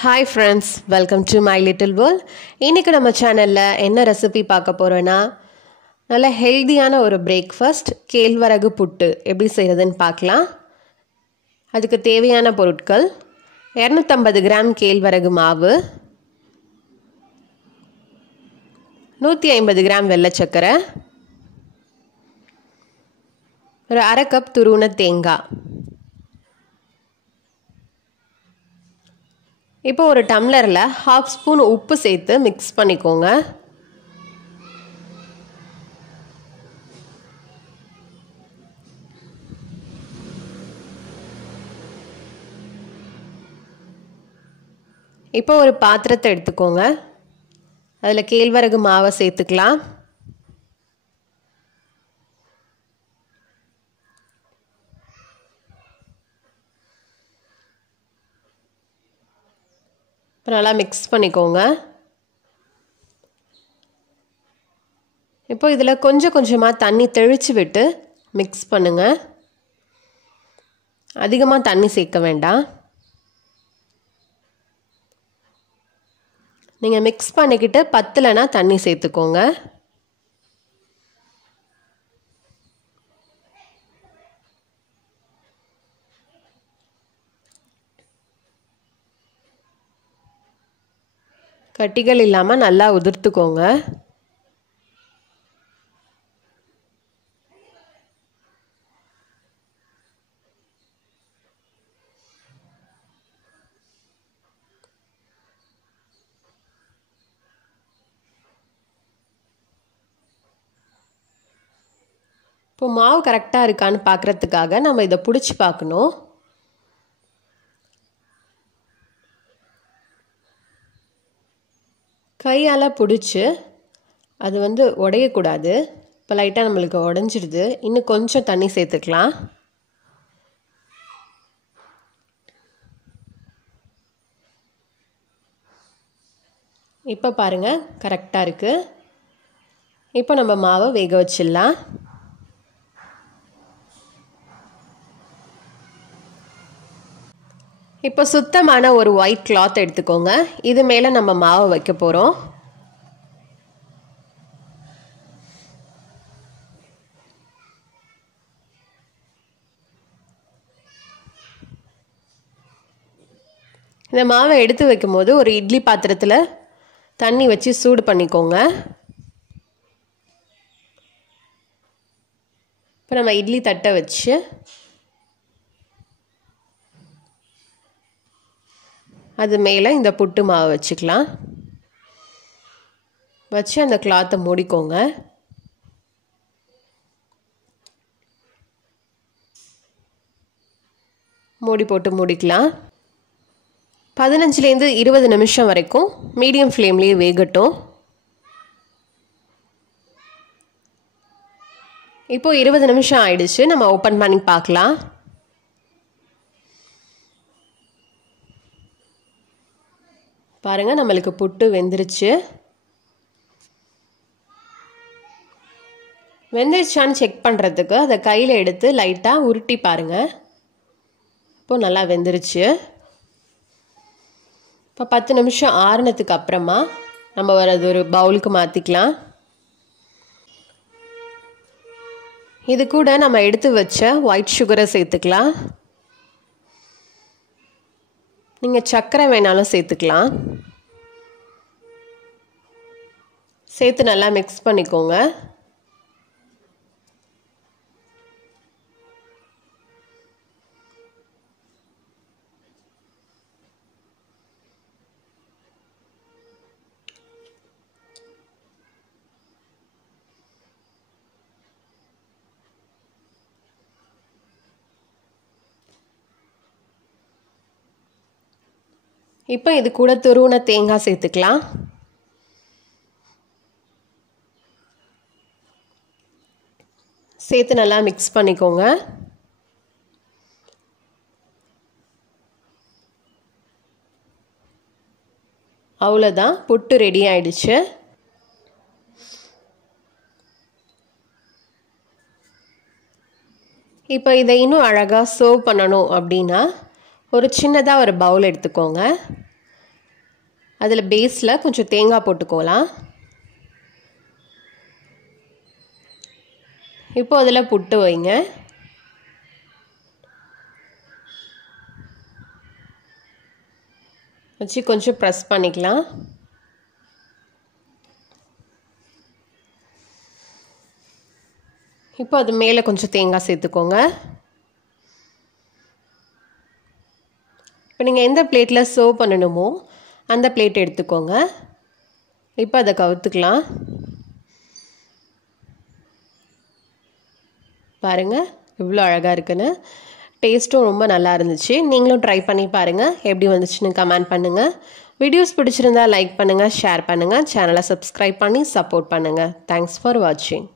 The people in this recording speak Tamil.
Hi friends, welcome to my little world. இன்னைக்கு நம்ம சேனல்ல என்ன ரெசிபி பார்க்க போறோம்னா நல்ல ஹெல்தியான ஒரு பிரேக்ஃபாஸ்ட் கேழ்வரகு புட்டு எப்படி செய்யறதுன்னு பார்க்கலாம். அதுக்கு தேவையான பொருட்கள் 250 கிராம் கேழ்வரகு மாவு, 150 கிராம் வெள்ளை சக்கரை, ஒரு அரை கப் துருவன தேங்காய். இப்போ ஒரு டம்ளரில் 1/2 ஸ்பூன் உப்பு சேர்த்து மிக்ஸ் பண்ணிக்கோங்க. இப்போ ஒரு பாத்திரத்தை எடுத்துக்கோங்க. அதில் கேழ்வரகு மாவை சேர்த்துக்கலாம். நல்லா மிக்ஸ் பண்ணிக்கோங்க. இப்போ இதில் கொஞ்சம் கொஞ்சமாக தண்ணி தெளித்து விட்டு மிக்ஸ் பண்ணுங்கள். அதிகமாக தண்ணி சேர்க்க வேண்டாம். நீங்கள் மிக்ஸ் பண்ணிக்கிட்டு பத்தலைனா தண்ணி சேர்த்துக்கோங்க. கட்டிகள் இல்லாமல் நல்லா உதிர்த்துக்கோங்க. இப்போ மாவு கரெக்டாக இருக்கான்னு பார்க்குறதுக்காக நம்ம இதை பிடிச்சி பார்க்கணும். கையால் பிடிச்சி அது உடையக்கூடாது. இப்போ லைட்டாக நம்மளுக்கு உடஞ்சிடுது. இன்னும் கொஞ்சம் தண்ணி சேர்த்துக்கலாம். இப்போ பாருங்கள் கரெக்டாக இருக்குது. இப்போ நம்ம மாவை வேக வச்சிடலாம். இப்போ சுத்தமான ஒரு ஒயிட் கிளாத் எடுத்துக்கோங்க. இது மேலே நம்ம மாவை வைக்க போகிறோம். இந்த மாவை எடுத்து வைக்கும்போது ஒரு இட்லி பாத்திரத்தில் தண்ணி வச்சு சூடு பண்ணிக்கோங்க. இப்போ நம்ம இட்லி தட்டை வச்சு அது மேலே இந்த புட்டு மாவு வச்சுக்கலாம். வச்சு அந்த கிளாத்தை மூடிக்கோங்க. மூடி போட்டு மூடிக்கலாம். 15லேருந்து 20 நிமிஷம் வரைக்கும் மீடியம் ஃப்ளேம்லேயே வேகட்டும். இப்போ 20 நிமிஷம் ஆயிடுச்சு. நம்ம ஓப்பன் பண்ணி பார்க்கலாம். பாருங்கள் நம்மளுக்கு புட்டு வெந்துருச்சு. வெந்துருச்சான்னு செக் பண்ணுறதுக்கு அதை கையில் எடுத்து லைட்டாக உருட்டி பாருங்கள். இப்போ நல்லா வெந்துருச்சு. இப்போ 10 நிமிஷம் ஆறுனதுக்கு அப்புறமா நம்ம அது ஒரு பவுலுக்கு மாற்றிக்கலாம். இது கூட நம்ம எடுத்து வச்ச ஒயிட் சுகரை சேர்த்துக்கலாம். நீங்கள் சர்க்கரை வேணாலும் சேர்த்துக்கலாம். சேர்த்து நல்லா மிக்ஸ் பண்ணிக்கோங்க. இப்போ இது கூட துருவன தேங்காய் சேர்த்துக்கலாம். சேர்த்து நல்லா மிக்ஸ் பண்ணிக்கோங்க. அவ்வளோதான், புட்டு ரெடி ஆயிடுச்சு. இப்போ இதை இன்னும் அழகாக சர்வ் பண்ணணும் அப்படின்னா ஒரு சின்னதாக ஒரு பவுல் எடுத்துக்கோங்க. அதில் பேஸில் கொஞ்சம் தேங்காய் போட்டுக்கலாம். இப்போ அதில் புட்டு வைங்க. வச்சு கொஞ்சம் ப்ரெஸ் பண்ணிக்கலாம். இப்போ அது மேலே கொஞ்சம் தேங்காய் சேர்த்துக்கோங்க. இப்போ நீங்கள் எந்த பிளேட்டில் சர்வ் பண்ணணுமோ அந்த பிளேட் எடுத்துக்கோங்க. இப்போ அதை கவுத்துக்கலாம். பாருங்கள் இவ்வளோ அழகாக இருக்குன்னு. டேஸ்ட்டும் ரொம்ப நல்லா இருந்துச்சு. நீங்களும் ட்ரை பண்ணி பாருங்கள். எப்படி வந்துச்சுன்னு கமெண்ட் பண்ணுங்கள். வீடியோஸ் பிடிச்சிருந்தா லைக் பண்ணுங்கள், ஷேர் பண்ணுங்கள், சேனலை சப்ஸ்கிரைப் பண்ணி சப்போர்ட் பண்ணுங்கள். தேங்க்ஸ் ஃபார் வாட்சிங்.